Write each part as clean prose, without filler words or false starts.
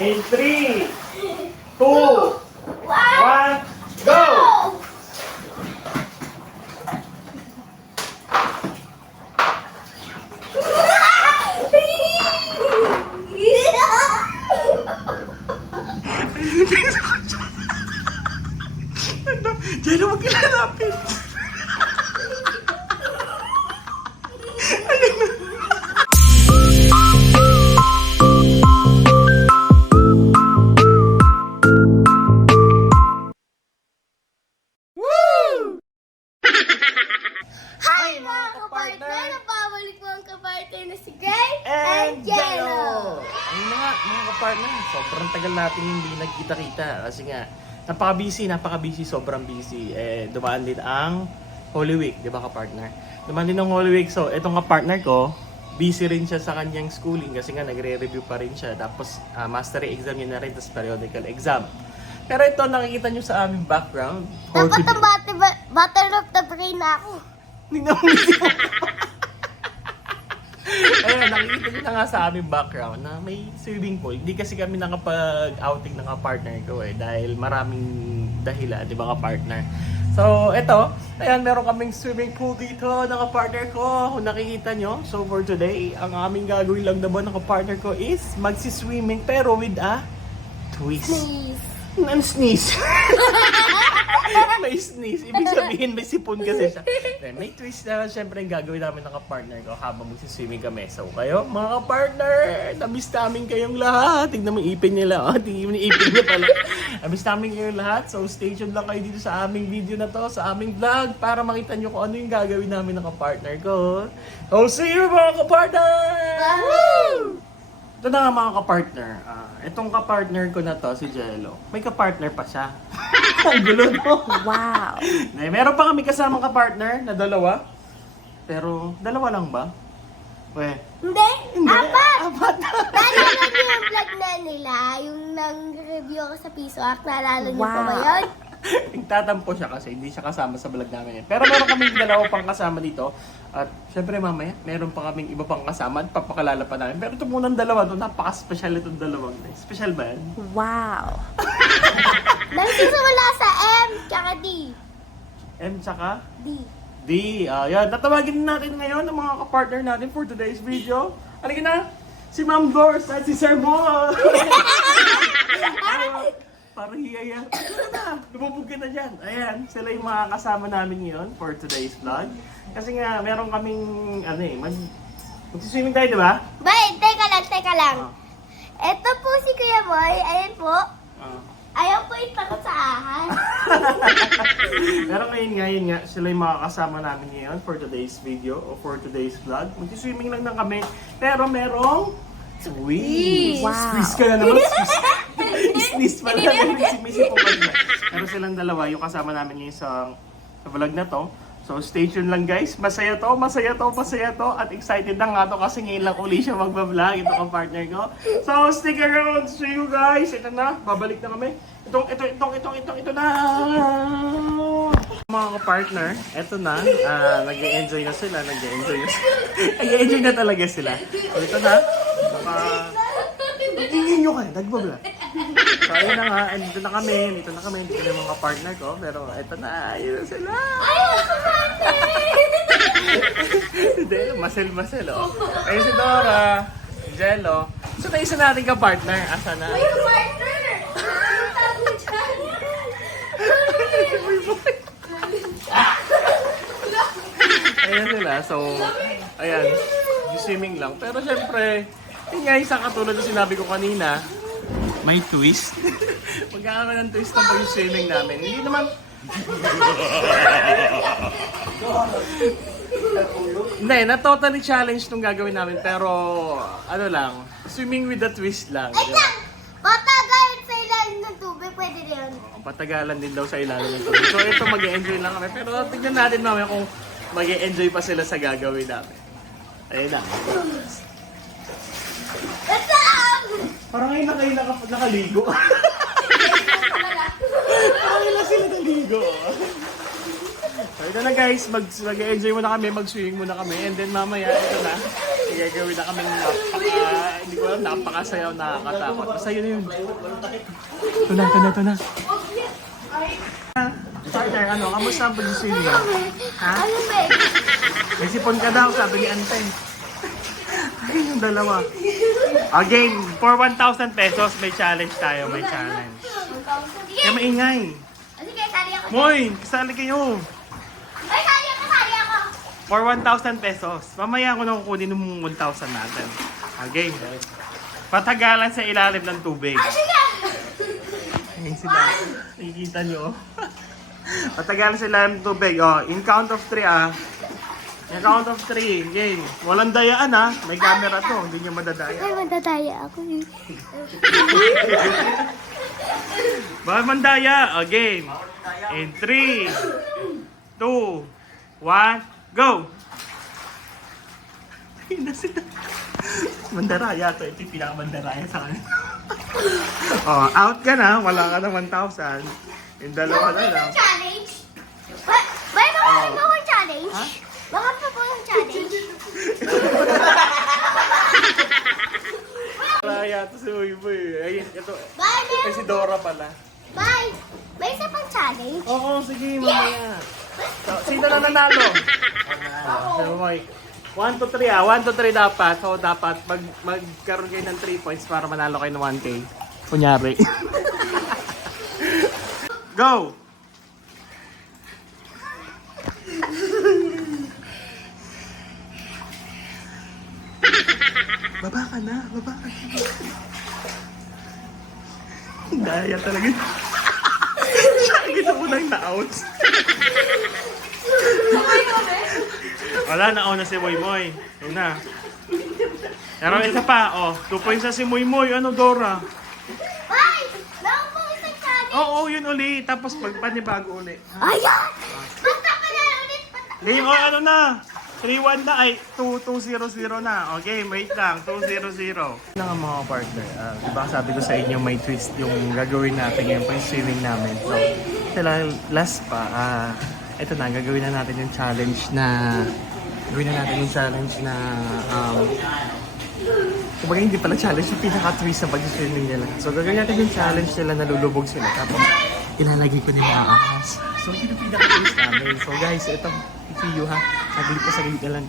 In 3, 2, 1, go! Diyan huwag kilalapin. Hi mga kapartner! Napabalik po ang kapartner na si Gray and Jello! Ayun na nga mga kapartner, sobrang tagal natin hindi nagkita-kita kasi nga napaka-busy, sobrang busy. Dumaan din ang Holy Week, di ba kapartner? Dumaan din ang Holy Week, so etong kapartner ko, busy rin siya sa kanyang schooling kasi nga nagre-review pa rin siya. Tapos mastery exam niya na rin, tapos periodical exam. Pero ito nakikita nyo sa aming background. Dapat ang battle of the brain na ako. Tingnan mo Ayan, nakikita nyo na nga sa aming background na may swimming pool. Hindi kasi kami nakapag-outing ng kapartner ko dahil maraming dahilan, di ba kapartner? So, eto, ayan, meron kaming swimming pool dito ng kapartner ko. Kung nakikita nyo, so for today, ang aming gagawin lang naman ng kapartner ko is magsi-swimming pero with a twist. Please. Non-sneeze. May sneeze. Ibig sabihin, may sipon kasi siya. Then, may twist na syempre yung gagawin namin ng kapartner ko habang magsiswimming kami. So, kayo, mga kapartner, na-miss namin kayong lahat. Tignan mo ipin nila. Tignan mo yung ipin nila pala. Na-miss namin kayong lahat. So, stay tuned lang kayo dito sa aming video na to, sa aming vlog, para makita nyo kung ano yung gagawin namin ng kapartner ko. So, see you mga kapartner! Woo! Ito na nga mga kapartner. Itong kapartner ko na to, si Jello, may kapartner pa siya. Ang gulo no? Wow! Meron pa kami kasamang kapartner na dalawa. Pero, dalawa lang ba? Hindi! Apat! Apat! Naalala niyo yung vlog na nila, yung nang-review ako sa Piso Act, naalala niyo pa ba yun? Nagtatampo siya kasi hindi siya kasama sa vlog namin. Pero meron kaming dalawa pang kasama dito. At syempre mamaya, meron pa kaming iba pang kasama at papakalala pa namin. Pero ito munang dalawa, napaka-special itong dalawang. Special ba yan? Wow! Nagsisimula sa M, tsaka D. M tsaka? D. D. Yan. Tatawagin natin ngayon ang mga kapartner natin for today's video. Halika na! Si Ma'am Doris at si Sir Mo! Parang hiyaya. Lumubog ka na dyan. Ayan, sila yung mga kasama namin ngayon for today's vlog. Kasi nga, meron kaming, magsiswimming tayo, di ba? Bay, teka lang. Ito po si Kuya Boy, ayan po. Ayaw po itakot sa ahas. Pero ngayon nga, sila yung mga kasama namin ngayon for today's video o for today's vlog. Magsiswimming lang kami. Pero merong twist. Wow. Twist ka na naman. Twist pala. May sipong ba diba? Pero silang dalawa, yung kasama namin ngayon sa vlog na to. So stay tuned lang guys. Masaya to. At excited na nga to kasi ngayon lang uli siya magbablog. Ito ang partner ko. So stick around. See you guys. Ito na. Babalik na kami. Ito na. Mga partner, ito na. Nag-e-enjoy na sila. Nag-e-enjoy na talaga sila. So ito na. Ingin nyo kayo. Nagbablog. So ayun na nga. Dito na kami yung mga partner ko. Pero ito na. Ayun na sila. Hindi, masel oh. Ayun si Dora, si Jello. So na isa natin ka-partner. Asa na? Kuya partner! Tago dyan! Ayun sila. So, ayan. Swimming lang. Pero syempre, yun nga isang katulad na sinabi ko kanina, may twist. Magkakaroon ng twist na pag-swimming namin. Hindi naman... Hindi, na totally challenge nung gagawin namin. Pero, ano lang, swimming with a twist lang. Ay, patagalan sa ilalim ng tubig, pwede rin. Patagalan din daw sa ilalim ng tubig. So, ito mag-e-enjoy lang kami. Pero tignan natin mamaya kung mag-e-enjoy pa sila sa gagawin namin. Ayun na. Parang ngayon na kayo nakaligo. Parang ngayon na sila naligo. So ito na guys, mag-enjoy muna kami, mag-swimming muna kami. And then mamaya, ito na. gagawin na kaming hindi ko alam, napakasayaw, nakakatakot. Basta yun na yun. Ito na. Partner, kamusta ang pag-swimming? Ha? Ano ba? May sipon ka daw, sabi ni Ante. Ay, yung dalawa. Again, for 1,000 pesos, may challenge tayo, may challenge. Sige. Kaya maingay. Sige, sali ako. Moy, kasali kayo. Ay, sali ako. For 1,000 pesos. Mamaya ako na kukunin ng 1,000 natin. Again. Patagalan sa ilalim ng tubig. Ah, sige. Ayun sila. Nakikita nyo. Patagalan sa ilalim ng tubig. Oh, in count of 3 In count of 3. Again. Walang dayaan May camera to. Hindi nyo madadaya. Ay, matataya ako. Bawal mandaya. Again. In 3, 2, 1, go! Ayun na sila. Mandaraya to. Ito yung pinakamandaraya sa kanila. Out ka na. Wala ka na 1,000. Yung dalawa na lang. Challenge? May mga akong challenge? Baka pa po yung challenge? Mandaraya to si Uy. Ayun, ito. Bye, Ay, si Dora pala. Bye! May isa pang challenge? Oo, sige, mamaya. So, sino na nanalo? So, Mike. 1 to 3 1 to 3 dapat. So, dapat magkaroon kayo ng 3 points para manalo kayo ng 1K. Kunyari. Go! Baba ka na. Daya talaga. Kita mo nang na-out. Wala, nauna si Moy Moy. Yun na. Pero isa pa, 2 points na si Moy Moy. Ano, Dora? Bye! Meron po isang challenge! Oo, yun uli. Tapos panibago uli. Ayan! Basta ka na ulit! Game, ano na? 3-1 na, 2-0-0 na. Okay, wait lang, 2-0-0. Ano nga mga partner, diba sabi ko sa inyo may twist yung gagawin natin ngayon pa yung swimming namin. So, last pa, ito na, gagawin na natin yung challenge na, kumbaga hindi pala challenge, yung pinaka-twist sa pag-swimming nila. So, gagawin natin yung challenge nila na lulubog sila. Tapos, ilalagay ko na yung mga ahas. So, yun yung pinaka-twist namin. So, guys, ito, see you ha. Saglit na lang.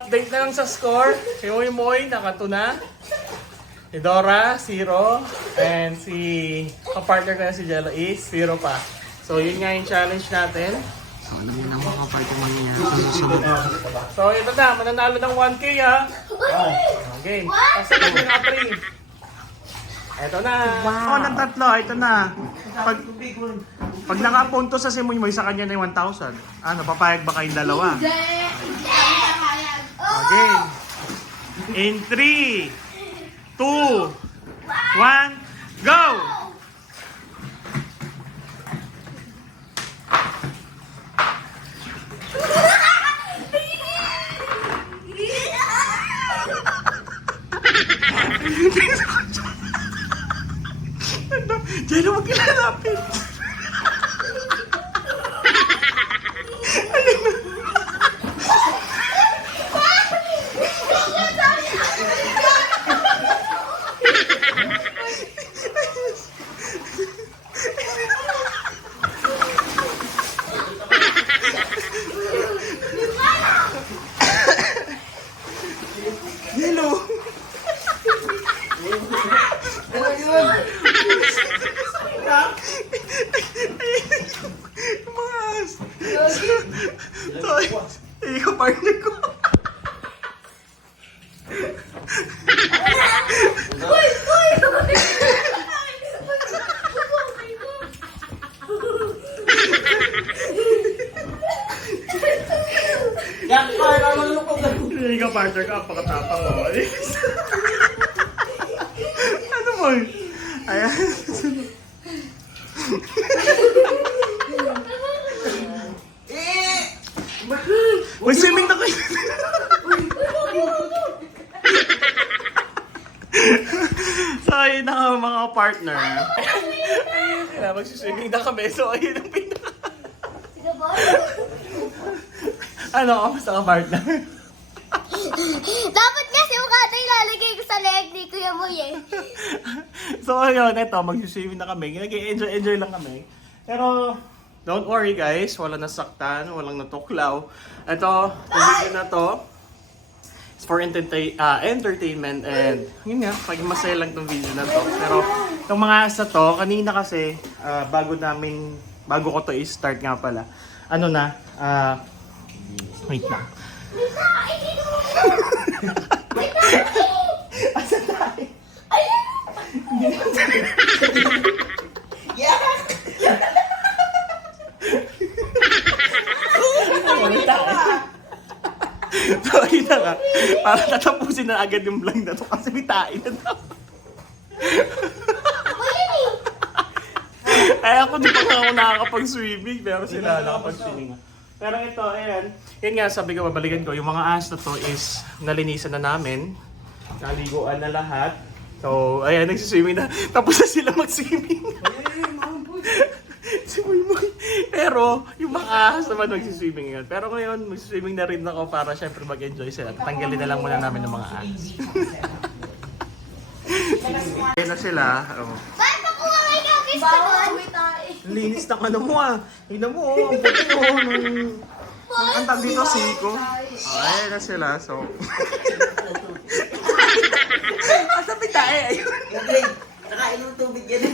Update na lang sa score. Si Moy Moy, naka-2 na. Si Dora, 0. And si kapartner ko na si Jello is 0 pa. So, yun nga yung challenge natin. So, alam niyo na mga kapartner mangyayari sa susunod. So, ito na. Mananalo ng 1K ha. Okay. Tapos ito yung 3. Ito na. Wow. Ng 3. Ito na. Pag nakapunto sa si Moy Moy, sa kanya na yung 1,000. Ano, papayag ba kayong dalawa? Okay. In 3, 2, 1, go! Diyan na magkilalapit. Hello. Mas. Hindi ko partner ko. Hindi ka partner ka, pakatapang mo. Ano mo? Ayan. May swimming na kayo. So, ayun na nga mga partner. Ayun sila, magsiswimming na kami. So, ayun ang pinaka. Sige, boy. Ano, kamusta ka partner? Dapat nga kada ilalagay ko sa leg ni Kuya Moy eh. So ayun, ito, mag-swimming na kami. Enjoy lang kami. Pero, don't worry guys, walang nasaktan, walang natuklaw. Ito, yung video na to, it's for entertainment and yun nga, pag masaya lang tong video na to. Pero, itong mga asa to, kanina kasi, bago ko to i-start nga pala, ano na, wait lang. Asa tayo? So, ayun na nga. Para tatapusin na agad yung vlog na to kasi may tain na to. Kaya ako di pa nga ako nakakapag-swimming pero sila nakapag-swimming. Pero ito, ayan. Yan nga, sabi ko, babalikan ko. Yung mga ahas na to is nalinisan na namin. Naliguan na lahat. So, ayan, nagsiswimming na. Tapos na sila mag-swimming. Si Moy Moy. Pero, yung mga ahas naman magsiswimming yun. Pero ngayon, magsiswimming na rin ako para syempre mag-enjoy sila. Tatanggalin na lang muna namin ng mga ahas. Ayan na sila. Oh. Bakit ako nga ikaw kiss ko doon? Linis ng ano mo ah. Tingnan mo, ang puti mo. Ang tag dito, siko. Oh, ayan na sila. So, asa pitae? Ayun. Nakain ng tubig yan.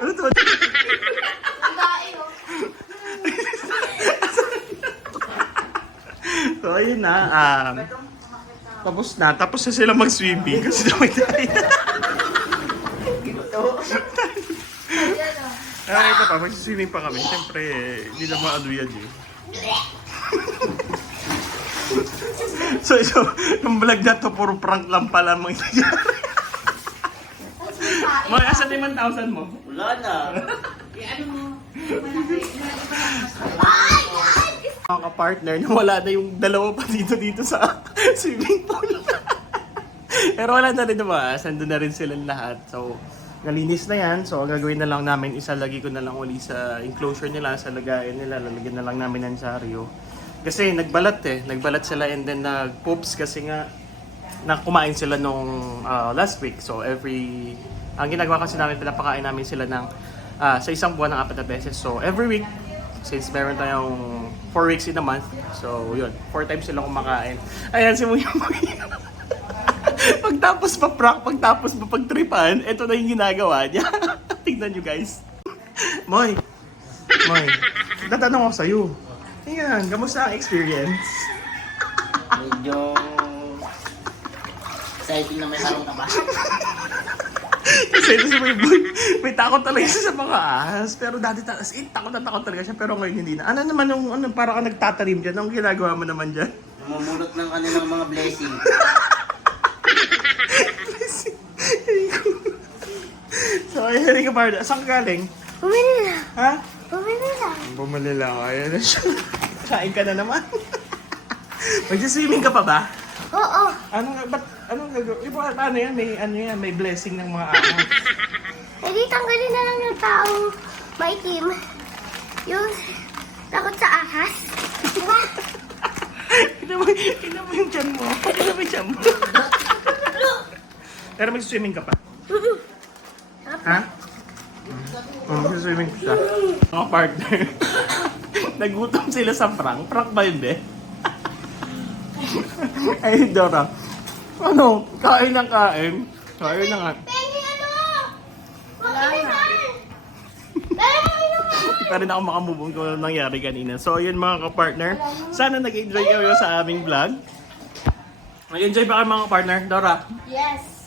Ano to? So, ayun na. Tapos na sila mag-swimming kasi na may tayo. Ito pa, mag-swimming pa kami. Siyempre, hindi na maano yan eh. So, yung vlog na to, puro prank lang pala mangyayari. Mga asan yung 1,000 mo? Wala na. Mga ka-partner, wala na yung dalawa pa dito sa swimming pool. Pero wala na rin naman, sando na rin silang lahat. So, nalinis na yan. So, ang gagawin na lang namin, isalagay ko na lang uli sa enclosure nila, sa lagayan nila. Lalagyan na lang namin ng saryo. Kasi nagbalat sila and then nag-poops kasi nga kumain sila nung last week. So, ang ginagawa kasi namin, pinapakain namin sila ng sa isang buwan ng 4 na beses. So, every week, since meron tayong 4 weeks in a month, so yun, 4 times sila kumakain. Ayan, si Moy Moy. Pagtapos pa prank, pagtapos pa pagtripan, ito na yung ginagawa niya. Tignan nyo guys. Moy, tatanong ako sa'yo. Ayan, kamusta ang experience? Medyo exciting na may harong ka ba? Kasi ito si Moy Moy, may takot talaga siya sa mga ahas. Pero dati takot na takot talaga siya, pero ngayon hindi na. Ano naman yung, parang ka nagtatanim dyan? Anong ginagawa mo naman dyan? Namumulot ng kanilang mga blessing. So, ayun ka parda. Saan ka galing? Bumili na. Ha? Bumili na. Bumali lang. Ayun na siya. Kain ka na naman. Mag-swimming ka pa ba? Oo. Anong gagawin? Paano yan? May blessing ng mga ahas. Hindi tanggalin na lang yung taong maitim. Yung takot sa ahas. Diba? Tignan mo yung tiyan mo. Tignan mo yung tiyan mo. Pero mag-swimming ka pa? Ha? Mag-swimming ka. Mga partner. Nagutom sila sa prank. Prank ba yun, be? Ay, Dora. Ano? Kain ng kain. Kain na nga. Penny, ano? Wala na. Dahil mo inuman. Pa rin ako makamubong kung ano nangyari kanina. So, yun mga ka-partner. Sana nag-enjoy kayo sa aming vlog. Nag-enjoy ba kayo mga partner? Dora? Yes.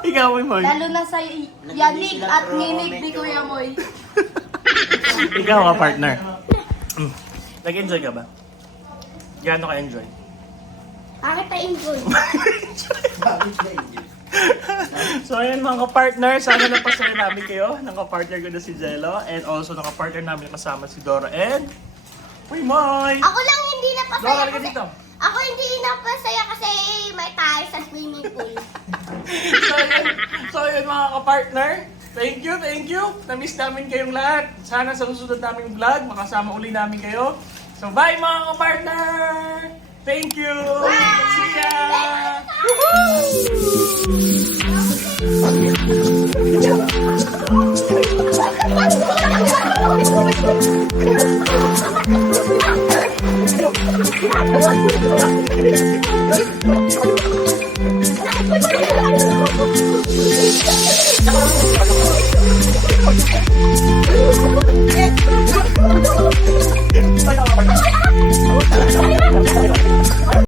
Ikaw, Moy. Lalo na sa yanig at ngimig ni Kuya Moy. Ikaw ka, partner. Nag-enjoy ka ba? Gaano ka-enjoy? Bakit pa-enjoy? So, ayun mga ka-partner. Sana napasaya namin kayo. Naka-partner ko na si Jello. And also, naka-partner namin kasama si Dora and Moy Moy! Ako lang hindi napasaya Dora, halika kasi... dito. Ako hindi napasaya kasi may tayo sa swimming pool. So, yun mga ka-partner. Thank you. Na-miss namin kayong lahat. Sana sa susunod naming vlog, makasama uli namin kayo. So, bye mga ka-partner! Thank you! See ya! Woo!